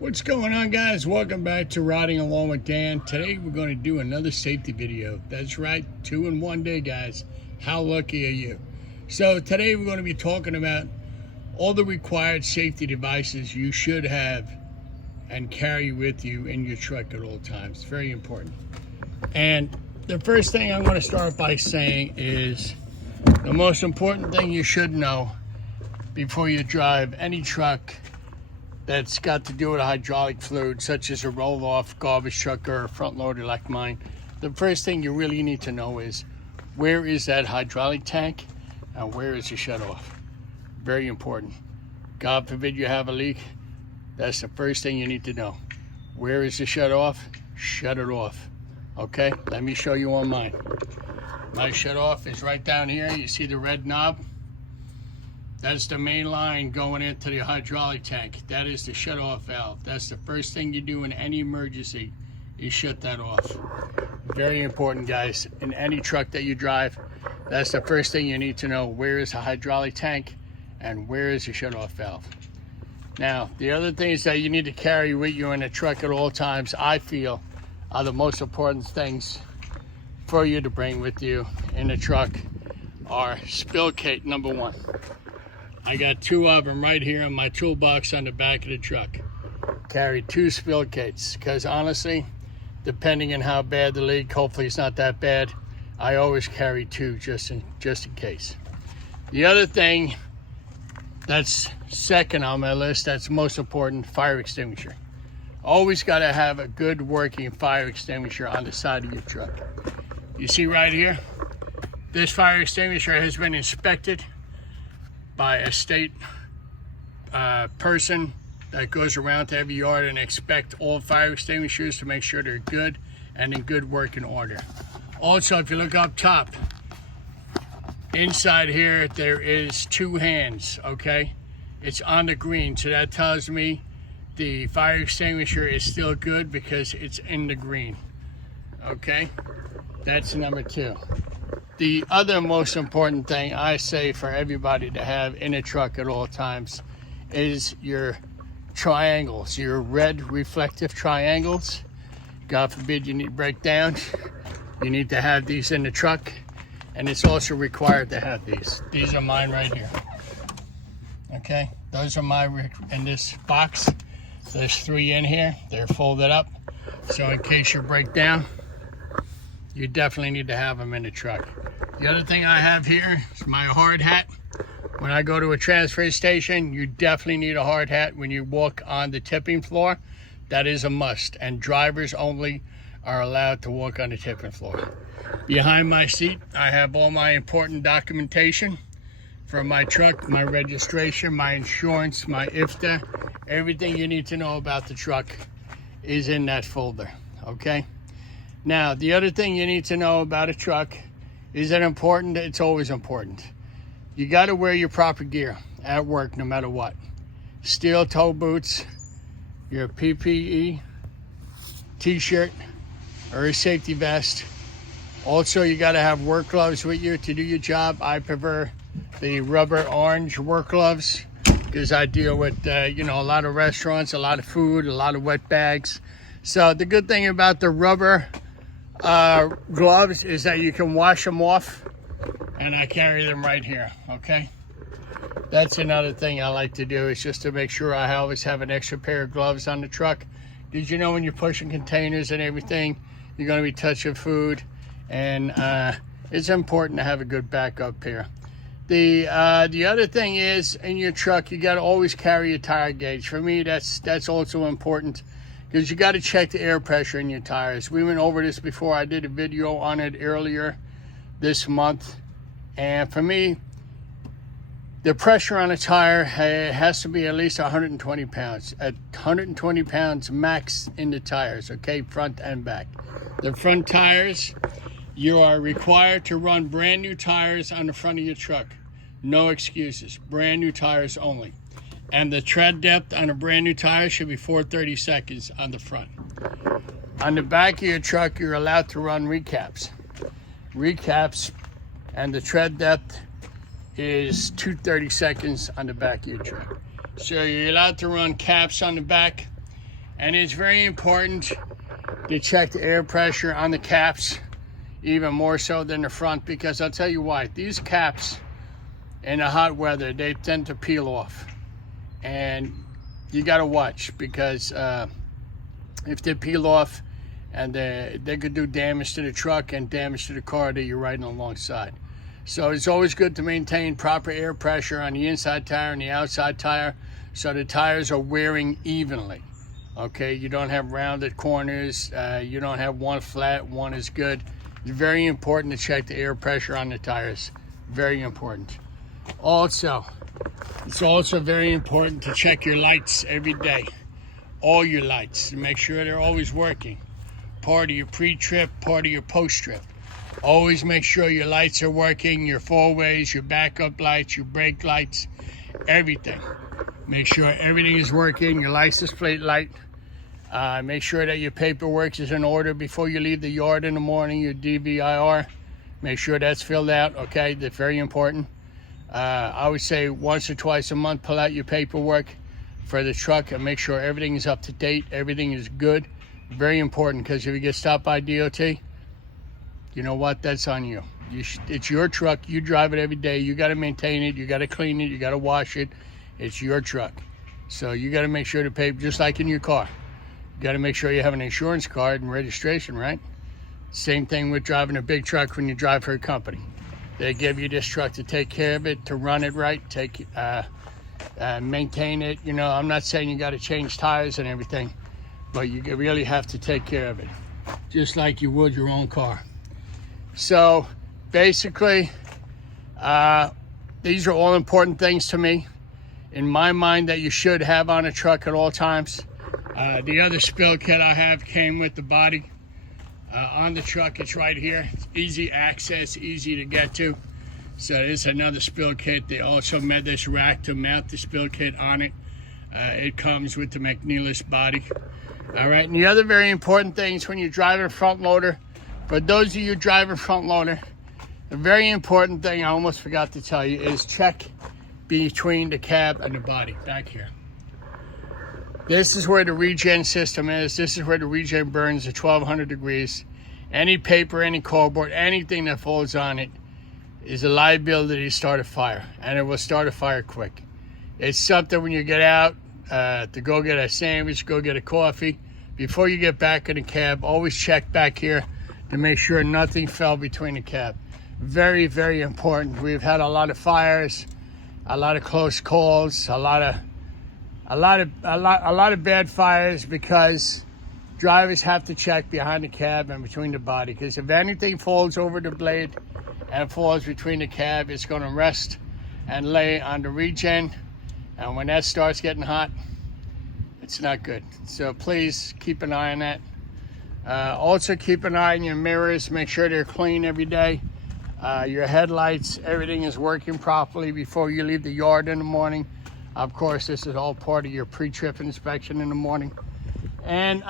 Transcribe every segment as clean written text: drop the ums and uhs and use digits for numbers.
What's going on, guys? Welcome back to Riding Along with Dan. Today we're going to do another safety video. That's right, 2 in 1 day, guys. How lucky are you? So today we're going to be talking about all the required safety devices you should have and carry with you in your truck at all times. Very important. And the first thing I'm going to start by saying is the most important thing you should know before you drive any truck that's got to do with hydraulic fluid, such as a roll-off garbage truck or a front loader like mine. The first thing you really need to know is where is that hydraulic tank and where is the shut-off. Very important. God forbid you have a leak. That's the first thing you need to know. Where is the shut-off? Shut it off. Okay, let me show you on mine. My shut-off is right down here. You see the red knob? That's the main line going into the hydraulic tank. That is the shut-off valve. That's the first thing you do in any emergency, is shut that off. Very important, guys. In any truck that you drive, that's the first thing you need to know. Where is the hydraulic tank and where is the shut-off valve? Now, the other things that you need to carry with you in a truck at all times, I feel, are the most important things for you to bring with you in a truck are spill kit, number 1. I got 2 of them right here in my toolbox on the back of the truck. Carry 2 spill kits, because honestly, depending on how bad the leak, hopefully it's not that bad, I always carry 2 just in case. The other thing that's second on my list, that's most important, fire extinguisher. Always got to have a good working fire extinguisher on the side of your truck. You see right here, this fire extinguisher has been inspected by a state person that goes around to every yard and inspect all fire extinguishers to make sure they're good and in good working order. Also, if you look up top, inside here there is 2 hands, okay? It's on the green, so that tells me the fire extinguisher is still good because it's in the green, okay? That's number 2. The other most important thing I say for everybody to have in a truck at all times is your triangles, your red reflective triangles. God forbid you need to break down. You need to have these in the truck, and it's also required to have these. These are mine right here. Okay, those are my, in this box. There's 3 in here. They're folded up. So in case you break down, you definitely need to have them in the truck. The other thing I have here is my hard hat. When I go to a transfer station, you definitely need a hard hat when you walk on the tipping floor. That is a must, and drivers only are allowed to walk on the tipping floor. Behind my seat, I have all my important documentation for my truck, my registration, my insurance, my IFTA. Everything you need to know about the truck is in that folder, okay? Now, the other thing you need to know about a truck, is it important? It's always important. You got to wear your proper gear at work no matter what. Steel toe boots, your PPE, t-shirt, or a safety vest. Also, you got to have work gloves with you to do your job. I prefer the rubber orange work gloves because I deal with, a lot of restaurants, a lot of food, a lot of wet bags. So the good thing about the rubber gloves is that you can wash them off, and I carry them right here, okay? That's another thing I like to do, is just to make sure I always have an extra pair of gloves on the truck. Did you know when you're pushing containers and everything, you're going to be touching food, and it's important to have a good backup pair. The other thing is, in your truck, you got to always carry a tire gauge. For me, that's also important, because you got to check the air pressure in your tires. We went over this before. I did a video on it earlier this month. And for me, the pressure on a tire has to be at least 120 pounds. At 120 pounds max in the tires, okay, front and back. The front tires, you are required to run brand new tires on the front of your truck. No excuses, brand new tires only. And the tread depth on a brand new tire should be 4/32 on the front. On the back of your truck, you're allowed to run recaps. Recaps, and the tread depth is 2/32 on the back of your truck. So you're allowed to run caps on the back. And it's very important to check the air pressure on the caps, even more so than the front, because I'll tell you why. These caps in the hot weather, they tend to peel off. And you gotta watch, because if they peel off, and they could do damage to the truck and damage to the car that you're riding alongside. So it's always good to maintain proper air pressure on the inside tire and the outside tire, so the tires are wearing evenly. Okay, you don't have rounded corners, you don't have one flat, one is good. It's very important to check the air pressure on the tires. Very important. Also, it's also very important to check your lights every day. All your lights, to make sure they're always working. Part of your pre-trip, part of your post-trip. Always make sure your lights are working, your four-ways, your backup lights, your brake lights, everything. Make sure everything is working, your license plate light. Make sure that your paperwork is in order before you leave the yard in the morning, your DVIR. Make sure that's filled out, okay? That's very important. I would say once or twice a month, pull out your paperwork for the truck and make sure everything is up to date, everything is good. Very important, because if you get stopped by DOT, you know what? That's on you. It's your truck. You drive it every day. You got to maintain it. You got to clean it. You got to wash it. It's your truck. So you got to make sure to pay, just like in your car. You got to make sure you have an insurance card and registration, right? Same thing with driving a big truck when you drive for a company. They give you this truck to take care of it, to run it right, maintain it. You know, I'm not saying you got to change tires and everything, but you really have to take care of it, just like you would your own car. So basically, these are all important things to me, in my mind, that you should have on a truck at all times. The other spill kit I have came with the body. On the truck, it's right here. It's easy access, easy to get to. So this is another spill kit. They also made this rack to mount the spill kit on it. It comes with the McNeilus body. All right, and the other very important things when you're driving a front loader, for those of you driving front loader, the very important thing I almost forgot to tell you is check between the cab and the body back here. This is where the regen system is. This is where the regen burns at 1200 degrees. Any paper, any cardboard, anything that falls on it is a liability to start a fire, and it will start a fire quick. It's something when you get out to go get a sandwich, go get a coffee, before you get back in the cab, always check back here to make sure nothing fell between the cab. Very, very important. We've had a lot of fires, a lot of close calls, a lot of bad fires, because drivers have to check behind the cab and between the body, because if anything falls over the blade and falls between the cab, it's going to rest and lay on the regen, and when that starts getting hot, it's not good. So please keep an eye on that. Also keep an eye on your mirrors. Make sure they're clean every day. Your headlights, everything is working properly before you leave the yard in the morning. Of course, this is all part of your pre-trip inspection in the morning. And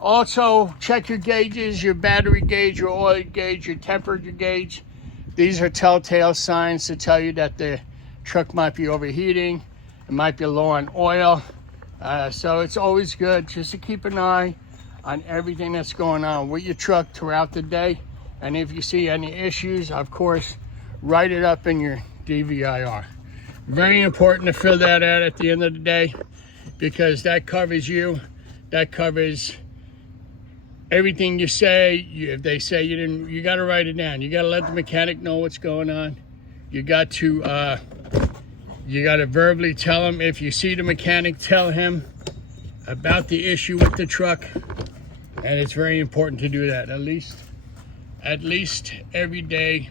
also check your gauges, your battery gauge, your oil gauge, your temperature gauge. These are telltale signs to tell you that the truck might be overheating. It might be low on oil. So it's always good just to keep an eye on everything that's going on with your truck throughout the day. And if you see any issues, of course, write it up in your DVIR. Very important to fill that out at the end of the day, because that covers you. That covers everything you say. If they say you didn't, you got to write it down. You got to let the mechanic know what's going on. You got to verbally tell him. If you see the mechanic, tell him about the issue with the truck. And it's very important to do that. At least every day.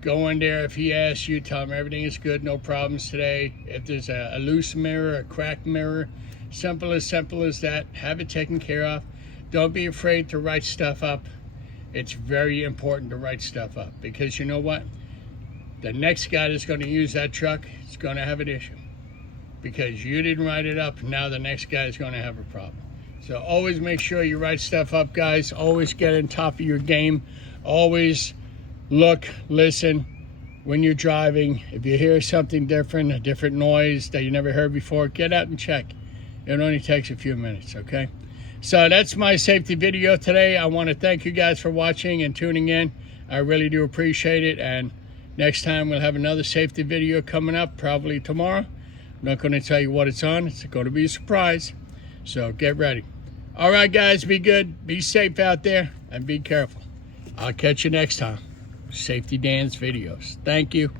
Go in there. If he asks you, tell him everything is good, no problems today. If there's a loose mirror, a cracked mirror, simple as that, have it taken care of. Don't be afraid to write stuff up. It's very important to write stuff up, because you know what? The next guy that's going to use that truck is going to have an issue, because you didn't write it up. Now the next guy is going to have a problem. So always make sure you write stuff up, guys. Always get on top of your game. Always look, listen when you're driving. If you hear something different, a different noise that you never heard before, get out and check. It only takes a few minutes, okay? So that's my safety video today. I want to thank you guys for watching and tuning in. I really do appreciate it. And next time we'll have another safety video coming up, probably tomorrow. I'm not going to tell you what it's on. It's going to be a surprise. So get ready. All right, guys, be good. Be safe out there and be careful. I'll catch you next time. Safety Dan's videos. Thank you.